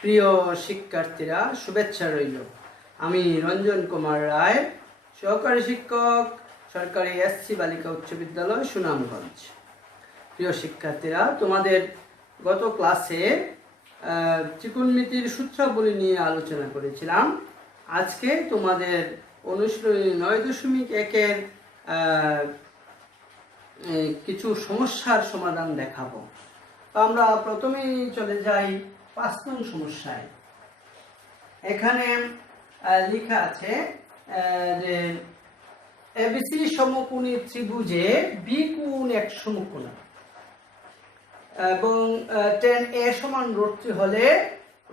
প্রিয় শিক্ষার্থীরা, শুভেচ্ছা রইল। আমি রঞ্জন কুমার রায়, সহকারী শিক্ষক, সরকারি এসসি বালিকা উচ্চ বিদ্যালয়, সুনামগঞ্জ। প্রিয় শিক্ষার্থীরা, তোমাদের গত ক্লাসে ত্রিকোণমিতির সূত্রাবলী নিয়ে আলোচনা করেছিলাম। আজকে তোমাদের অনুশীলনী 9.1-এর কিছু সমস্যার সমাধান দেখাবো। তো আমরা প্রথমেই চলে যাই 5 নং সমস্যায়। এখানে লেখা আছে যে এবিসি সমকোণী ত্রিভুজে বি কোণ এক সমকোণ এবং tan a সমান √3 হলে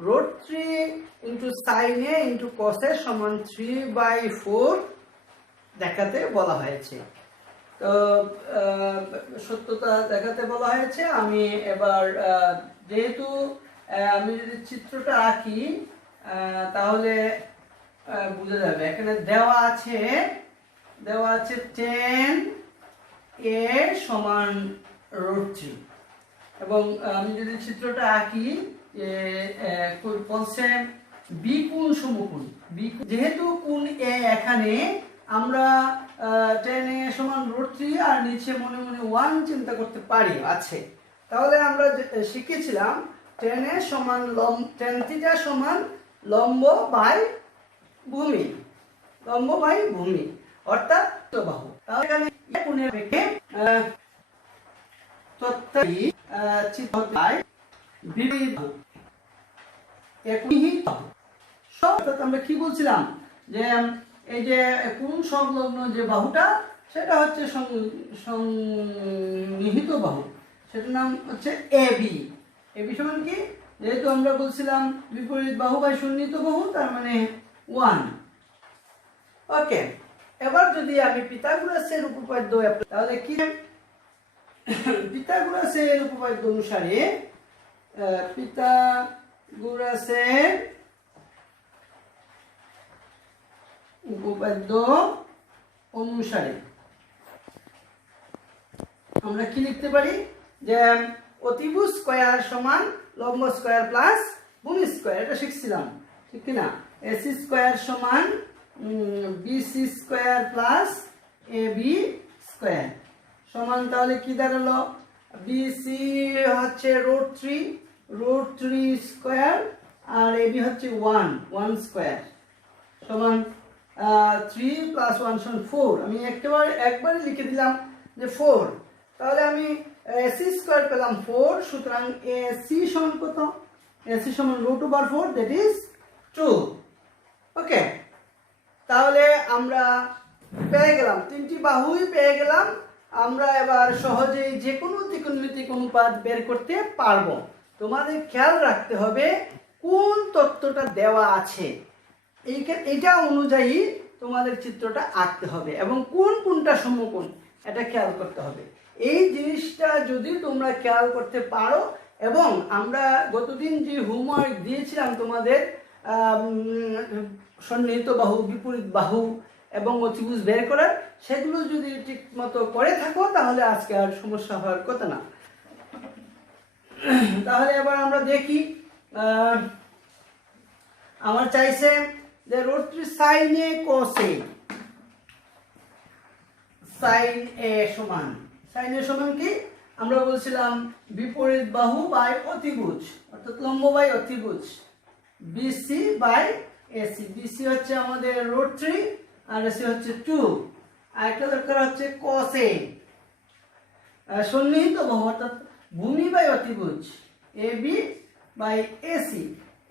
√3 into sin a into cos a সমান 3/4 দেখাতে বলা হয়েছে। তো সত্যতা দেখাতে বলা হয়েছে। আমি এবার যেহেতু আমি যদি চিত্রটা আঁকি তাহলে বোঝা যাবে। এখানে দেওয়া আছে tan a সমান √3 এবং আমি যদি চিত্রটা আঁকি যে বলছে বি কোণ সমকোণ। যেহেতু কোণ a এখানে আমরা tan a সমান √3 আর নিচে মনে মনে 1 চিন্তা করতে পারি আছে। তাহলে আমরা শিখেছিলাম tan a সমান tan থিটা সমান লম্ব বাই ভূমি অর্থাৎ বাহু। তাহলে এখানে এই কোণের রেখে তত্ত্বাই চিত্রটায় বিপরীত বাহু একনিহিত বাহু। অর্থাৎ আমরা কি বলছিলাম যে এই যে কোণ সংলগ্ন যে বাহুটা সেটা হচ্ছে সংনিহিত বাহু, সেটার নাম হচ্ছে এবি। এবি সমান কি, যেহেতু আমরা বলছিলাম বিপরীত বাহু বাই সন্নিহিত বাহু, তার মানে 1। ওকে, এবার যদি আমি পিথাগোরাসের উপপাদ্য তাহলে কি পিথাগোরাসের উপপাদ্য অনুসারে আমরা কি লিখতে পারি যে অতিভুজ স্কয়ার সমান লম্ব স্কয়ার প্লাস ভূমি স্কয়ার। এটা শিখছিলাম, ঠিক কি না? এসি স্কয়ার সমান BC square plus AB square সমান, তাহলে কি দাঁড়ালো? বিসি হচ্ছে √3 স্কয়ার আর এবি হচ্ছে 1 স্কয়ার সমান 3 + 1 সমান 4। আমি একবারে লিখে দিলাম যে 4। তাহলে আমি এসি স্কয়ার পেলাম 4। সুতরাং এসি সমান কত? এসি সমান √4, দ্যাট ইজ 2। ওকে, তাহলে আমরা পেয়ে গেলাম, 3টি বাহুই পেয়ে গেলাম। আমরা এবার সহজেই যে কোনো ত্রিকোণমিতিক অনুপাত বের করতে পারবো। তোমাদের খেয়াল রাখতে হবে কোন তথ্যটা দেওয়া আছে এইটা অনুযায়ী তোমাদের চিত্রটা আঁকতে হবে এবং কোনটা সমকোণ এটা খেয়াল করতে হবে। এই জিনিসটা যদি তোমরা খেয়াল করতে পারো, এবং আমরা গতদিন যে হোমওয়ার্ক দিয়েছিলাম তোমাদের সন্নিহিত বাহু, বিপরীত বাহু এবং অতিভুজ বের করার, সেগুলো যদি ঠিক মতো করে থাকো তাহলে আজকে আর সমস্যা হওয়ার কথা না। তাহলে এবার আমরা দেখি, আমার চাইছে যে √3 sin a cos a, sin a সমান কি? আমরা বলছিলাম বিপরীত বাহু বাই অতিভুজ, অর্থাৎ লম্ব বাই অতিভুজ, বিসি বাই এসি। বিসি হচ্ছে আমাদের √3 আর এসি হচ্ছে 2। আর একটা দরকার হচ্ছে cos a, সন্নিহিত বাহু অর্থাৎ ভূমি বাই অতিভুজ, এবি বাই এসি।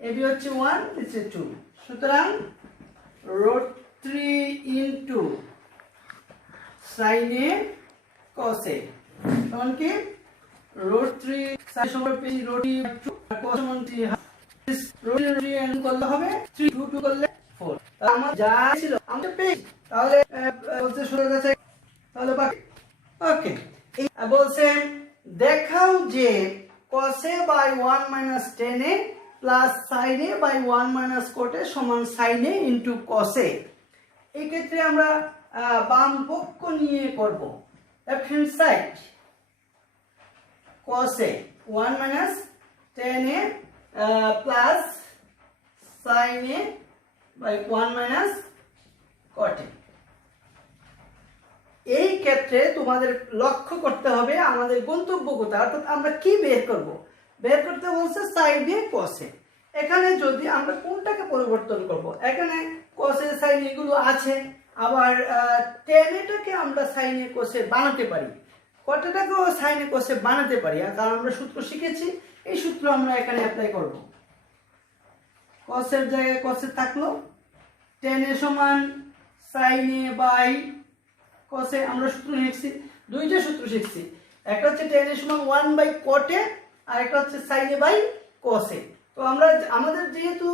এবি হচ্ছে 1, নিচে 2। সুতরাং √3 into sin a cos a সমান কি? √3 sin সমান √3 cos সমান 3 √3 করলে হবে 3, 2 করলে 4। তাহলে আমার যা ছিল আমরা পেয়েছি। তাহলে বলতে শুরু করতে, তাহলে বাকি ওকে। এই বলছে দেখাও যে cos a by 1 - tan a plus sin a by 1 - cot a সমান sin a into cos a। এই ক্ষেত্রে আমরা বাম পক্ষ নিয়ে করব, left hand side. cos a 1 - tan a plus sin a by 1 minus cot a। এই ক্ষেত্রে তোমাদের লক্ষ্য করতে হবে আমাদের গন্তব্য কোথায়, অর্থাৎ আমরা কি বের করব। বের করতে বলছে sin a cos a। এখানে যদি আমরা কোনটাকে পরিবর্তন করব, এখানে cos a sin a গুলো আছে, আবার tan এটাকে আমরা sin a cos a বানাতে পারি, cot এটাকেও sin a cos a বানাতে পারি, কারণ আমরা সূত্র শিখেছি। এই সূত্র আমরা এখানে অ্যাপ্লাই করব। cos এর জায়গায় cos a থাকলো, tan a সমান sin a by cos a। আমরা সূত্র শিখছি, দুইটা সূত্র শিখছি, একটা হচ্ছে tan a সমান 1 বাই cot a, আর একটা হচ্ছে sin a by cos a। তো আমরা আমাদের যেহেতু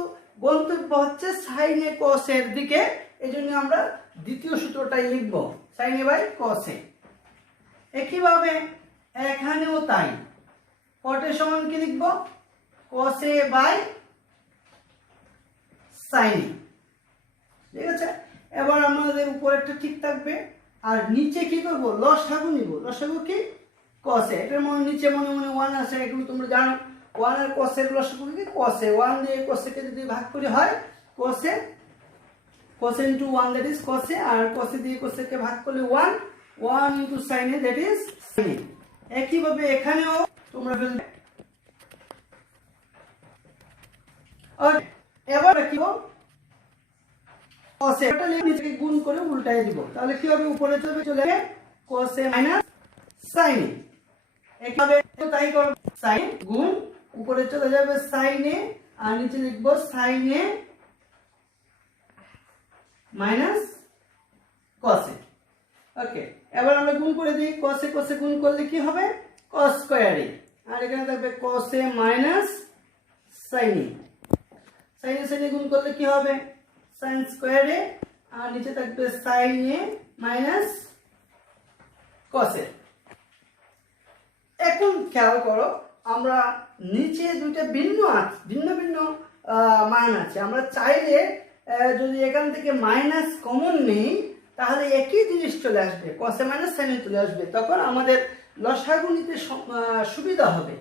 গন্তব্য হচ্ছে sin a cos a এর দিকে, এজন্য আমরা দ্বিতীয় সূত্রটাই লিখব, sin a by cos a। একইভাবে এখানেও তাই, cot a সমান কি লিখব, cos a by sin a। ঠিক আছে, এবার আমাদের উপরেরটা ঠিক থাকবে, আর নিচে কি করব, লসাগু নিব। লসাগু কি, cos a। এটার নিচে মনে মনে 1 আছে, এগুলো তোমরা জানো। 1 আর cos এর লসাগু কি, cos a। 1 দিয়ে cos a কে যদি ভাগ করে হয় cos a, cos a into 1 that is cos a, R cos a দিয়ে cos a কে ভাগ করলে 1, 1 into sin a that is sin a। একইভাবে এখানেও তোমরা ফেলবে। ওকে, এবার কি হবে, cos a টা নিচে গুণ করে উল্টায় দিব, তাহলে কি হবে, উপরে চলে যাবে cos a minus sin a। একইভাবে তাই করব, sin গুণ উপরে চলে যাবে sin a, আর নিচে লিখব sin a minus cos a। ওকে, এবার আমরা গুণ করে দিই, cos a cos a গুণ করলে কি হবে, cos স্কয়ার a, আর এখানে থাকবে cos a minus sin a। sin a sin a গুণ করলে কি হবে, sin স্কয়ার a, আর নিচে থাকবে sin a minus cos a। এখন খেয়াল করো, আমরা নিচে দুইটা ভিন্ন ভিন্ন মান আছে, আমরা চাইলে যদি এখান থেকে মাইনাস কমন নেই, তাহলে একই জিনিস চলে আসবে, cos a minus sin a চলে আসবে, তখন আমাদের লসাগু নিতে সুবিধা হবে।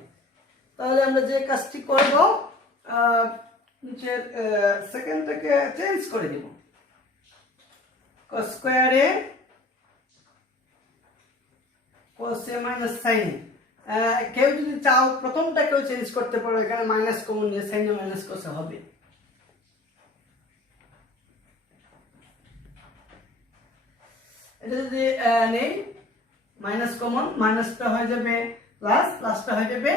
তাহলে আমরা যে কাজটি করব, নিচের সেকেন্ডটাকে চেঞ্জ করে দিব, cos square a cos a minus sin a। কেউ যদি চাও প্রথমটাকেও চেঞ্জ করতে পারো, এখানে মাইনাস কমন নিয়ে sin a minus cos a হবে। এটা যদি নেই মাইনাস কমন, মাইনাসটা হয়ে যাবে প্লাস, প্লাসটা হয়ে যাবে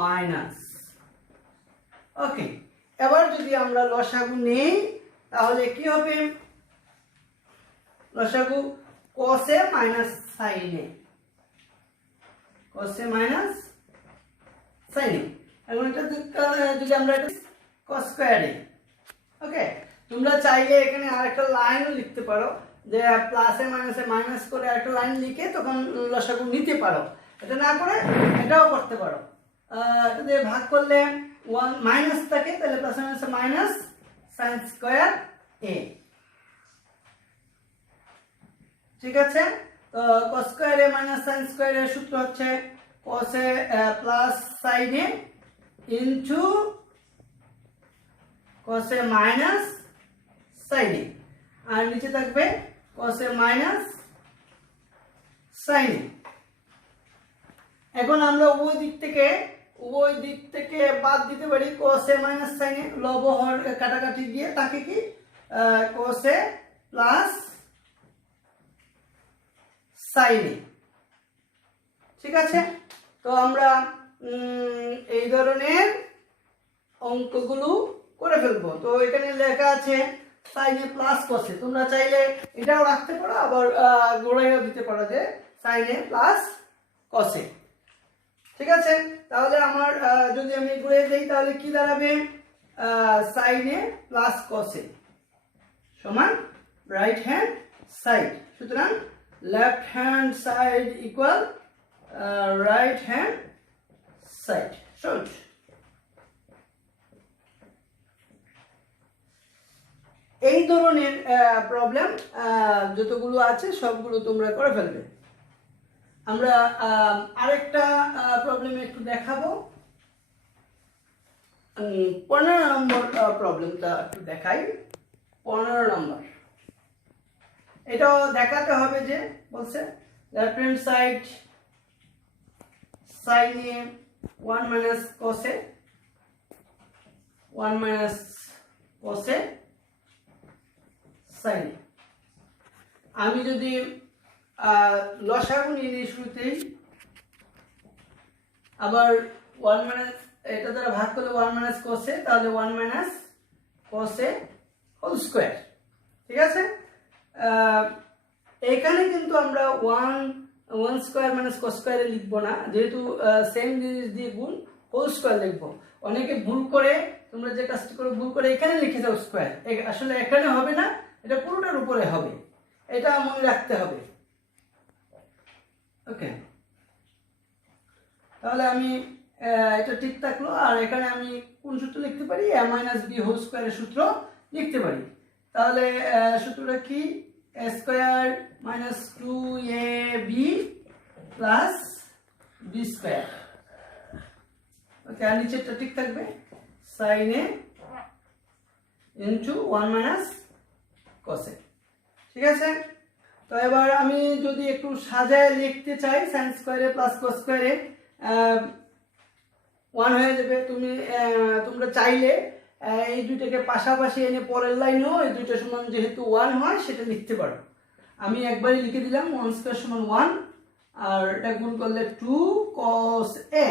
মাইনাস। ওকে, এবার যদি আমরা লসাগু নেই, তাহলে কি হবে, লসাগু cos a minus sin a, cos a minus sin a। এখন এটা যদি আমরা cos স্কয়ার a। ওকে, তোমরা চাইলে এখানে আরেকটা লাইনও লিখতে পারো, যে প্লাসে মাইনাসে মাইনাস করে একটা লাইন লিখে তখন লসাগু নিতে পারো। এটা না করে এটাও করতে পারো, এটা দিয়ে ভাগ করলে 1 মাইনাস থাকে, তাহলে প্লাসে মাইনাসে মাইনাস sin স্কয়ার a। ঠিক আছে, তো cos square a minus sin square a সূত্র হচ্ছে cos a plus sin a into cos a minus sin a, আর নিচে থাকবে cos a minus sin a। এখন আমরা উভয় দিক থেকে বাদ দিতে পারি cos a minus sin a, লব হর কাটাকাটি দিয়ে তাকে কি cos a plus sin a। ঠিক আছে, তো আমরা এই ধরনের অঙ্কগুলো করে ফেলবো। তো এখানে লেখা আছে sin a plus cos a, তোমরা চাইলে এটাও রাখতে পারো, আবার গোড়ায়ও দিতে পারো যে sin a plus cos a। ঠিক আছে, তাহলে আমার যদি আমি ঘুরে দেই তাহলে কি দাঁড়াবে, sin a plus cos a সমান রাইট হ্যান্ড সাইড। সুতরাং left hand side equal right hand side. সহজ। এই ধরনের প্রবলেম যতগুলো আছে সবগুলো তোমরা করে ফেলবে। আমরা আরেকটা প্রবলেম একটু দেখাবো। 15 নম্বর প্রবলেমটা একটু দেখাই। 15 নম্বর, এটাও দেখাতে হবে যে বলছে left hand side sin a 1 minus cos a 1 minus cos a sin a। আমি যদি লসাগু নিয়ে নিই শুরুতেই, আবার 1 minus এটা দ্বারা ভাগ করলে 1 minus cos a, তাহলে 1 minus cos a whole square. ঠিক আছে, এখানে কিন্তু আমরা 1 স্কয়ার মাইনাস cos স্কয়ারে লিখবো না, যেহেতু সেম জিনিস দিয়ে গুণ হোল স্কয়ার লিখবো। অনেকে ভুল করে, তোমরা যে কাজটি করে ভুল করে এখানে লিখে দাও স্কয়ার, আসলে এখানে হবে না, এটা পুরোটার উপরে হবে, এটা মনে রাখতে হবে। ওকে, তাহলে আমি এটা ঠিক থাকলো। আর এখানে আমি কোন সূত্র লিখতে পারি? a মাইনাস বি হোল স্কয়ারের সূত্র লিখতে পারি। তাহলে সূত্রটা কি? a square minus 2ab plus b square. Okay, আর নিচেরটা ঠিক থাকবে, sin a into 1 minus cos a। ঠিক আছে, তো এবার আমি যদি একটু সাজায় লিখতে চাই, sin স্কয়ারে প্লাস cos স্কয়ারে 1 হয়ে যাবে। তোমরা চাইলে এই দুইটাকে পাশাপাশি এনে পরের লাইনেও এই দুইটা সমান যেহেতু 1 হয় সেটা লিখতে পারো। আমি একবারই লিখে দিলাম 1 স্কয়ার সমান 1, আর এটা গুণ করলে 2 cos a,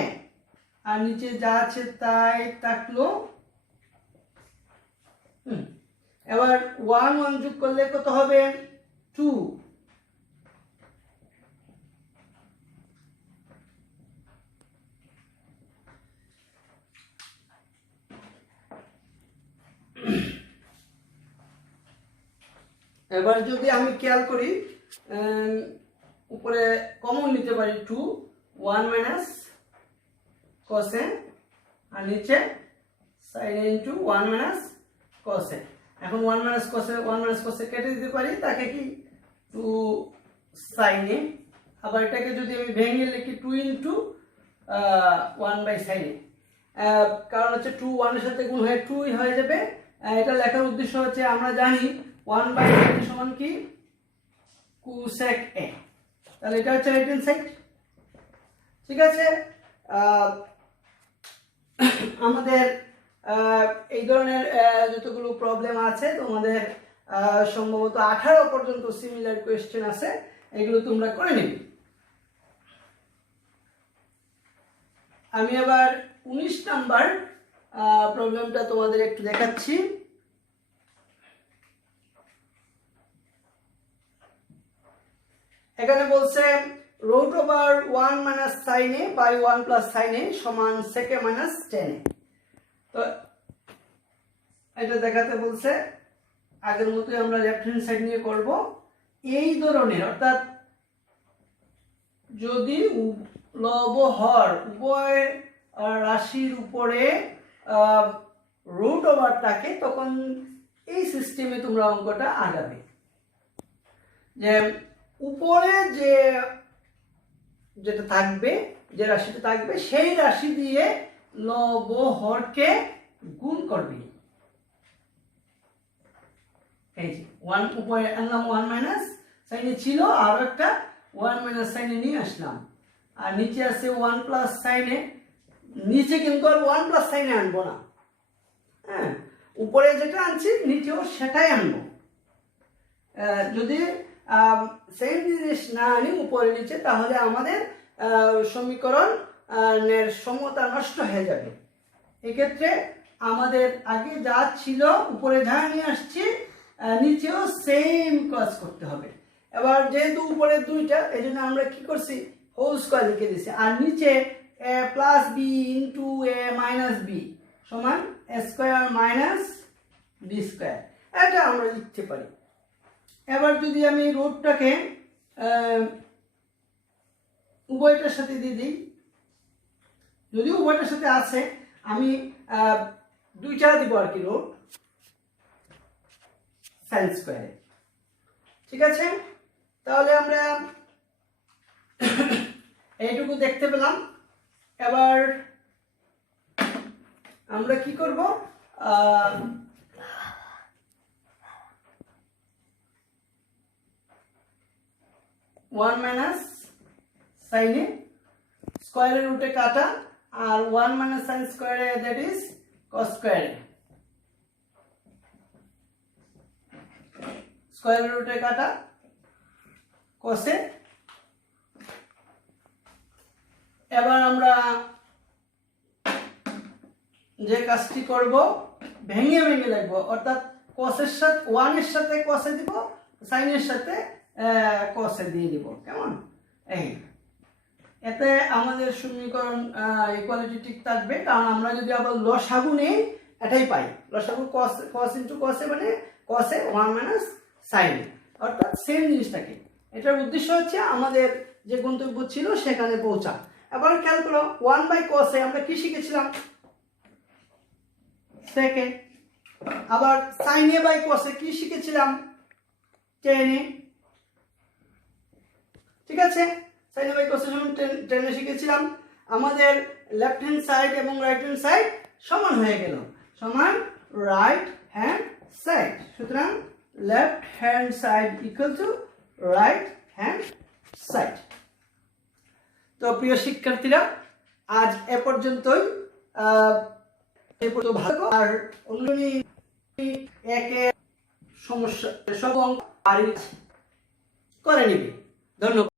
আর নিচে যা আছে তাই থাকলো। এবার 1 1 যোগ করলে কত হবে? 2। এবার যদি আমি খেয়াল করি, উপরে কমন নিতে পারি 2, 1 মাইনাস cos a, আর নিচে sin a into 1 minus cos a। এখন 1 মাইনাস cos a কেটে দিতে পারি, তাকে কি 2 sin a। আবার এটাকে যদি আমি ভেঙে লিখি 2 ইনটু 1 বাই sin a, কারণ হচ্ছে 2 1 এর সাথে গুণ হয়ে 2 হয়ে যাবে। এটা লেখার উদ্দেশ্য হচ্ছে আমরা জানি 1 বাই sin সমান কি? cosec a। তাহলে এটা হচ্ছে রাইট হ্যান্ড সাইড। ঠিক আছে, আমাদের এই ধরনের যতগুলো প্রবলেম আছে তোমাদের সম্ভবত 18 পর্যন্ত সিমিলার কোয়েশ্চেন আছে, এগুলো তোমরা করে নিবে। আমি আবার 19 নাম্বার প্রবলেমটা তোমাদের একটু দেখাচ্ছি। এখানে বলছে root over 1 minus sin a by 1 plus sin a সমান sec a minus tan a। তো এটা দেখাতে বলছে, আগের মতোই আমরা লেফট হ্যান্ড সাইড নিয়ে করব। এই ধরনের, অর্থাৎ যদি লব হর উভয় রাশির উপরে রুট ওভার থাকে, তখন এই সিস্টেমে তোমরা অঙ্কটা আগাবে। যে উপরে যেটা থাকবে, যে রাশিটা থাকবে, সেই রাশি দিয়ে লব হরকে গুণ করবে। এই যে 1 উপরে আনলাম 1 মাইনাস সাইনে ছিল, আরো একটা 1 মাইনাস সাইনে নিয়ে আসলাম, আর নিচে আছে 1 প্লাস সাইনে। নিচে কিন্তু আর 1 প্লাস সাইনে আনবো না, হ্যাঁ, উপরে যেটা আনছি নিচেও সেটাই আনবো। যদি সেম জিনিস না আনি উপরে নিচে, তাহলে আমাদের সমীকরণের সমতা নষ্ট হয়ে যাবে। এক্ষেত্রে আমাদের আগে যা ছিল উপরে যা নিয়ে আসছি, নিচেও সেম কাজ করতে হবে। এবার যেহেতু উপরে দুইটা, এই জন্য আমরা কি করছি? হোল স্কয়ার লিখে দিচ্ছি, আর নিচে a plus B into A minus B সমান A square minus B square, এটা আমরা লিখতে পারি। এবার যদি আমি রুটটাকে উভয়টার সাথে দিয়ে দিই, যদি উভয়টার সাথে আছে, আমি দুইটা দিব আর কি, রুট সাইন স্কয়ারে। ঠিক আছে, তাহলে আমরা এইটুকু দেখতে পেলাম। এবার আমরা কি করব? ওয়ান মাইনাস সাইনে স্কোয়ারের রুটে কাটা, আর ওয়ান মাইনাস সাইন স্কোয়ারে দ্যাট ইজ কস স্কোয়ারে, স্কোয়ারের রুটে কাটা কসে। এবার আমরা যে কাজটি করব ভেঙে ভেঙে লিখবো, অর্থাৎ কসের সাথে ওয়ানের সাথে কসে দিব, সাইনের সাথে কসে দিয়ে দিব, কেমন? এই এতে আমাদের সমীকরণ ইকুয়ালিটি ঠিক থাকবে, কারণ আমরা যদি আবার লসাগু নেই এটাই পাই। লসাগু কস কস ইন্টু কসে মানে কসে ওয়ান মাইনাস সাইন, অর্থাৎ সেম জিনিসটাকে। এটার উদ্দেশ্য হচ্ছে আমাদের যে গন্তব্য ছিল সেখানে পৌঁছা। এবার খেয়াল করো, ওয়ান বাই কসে আমরা কি শিখেছিলাম? সেকে। আবার সাইনে বাই কসে কি শিখেছিলাম? টেনে। ঠিক আছে, সাইনে বাই কসে সমান টেনে শিখেছিলাম। আমাদের লেফট হ্যান্ড সাইড এবং রাইট হ্যান্ড সাইড সমান হয়ে গেল, সমান রাইট হ্যান্ড সাইড। সুতরাং left hand side equal to right hand side. তো প্রিয় শিক্ষার্থীরা, আজ এ পর্যন্তই। ভালো আর অনুশীলনী একের সমস্যা সব অঙ্ক করে নিবে। ধন্যবাদ।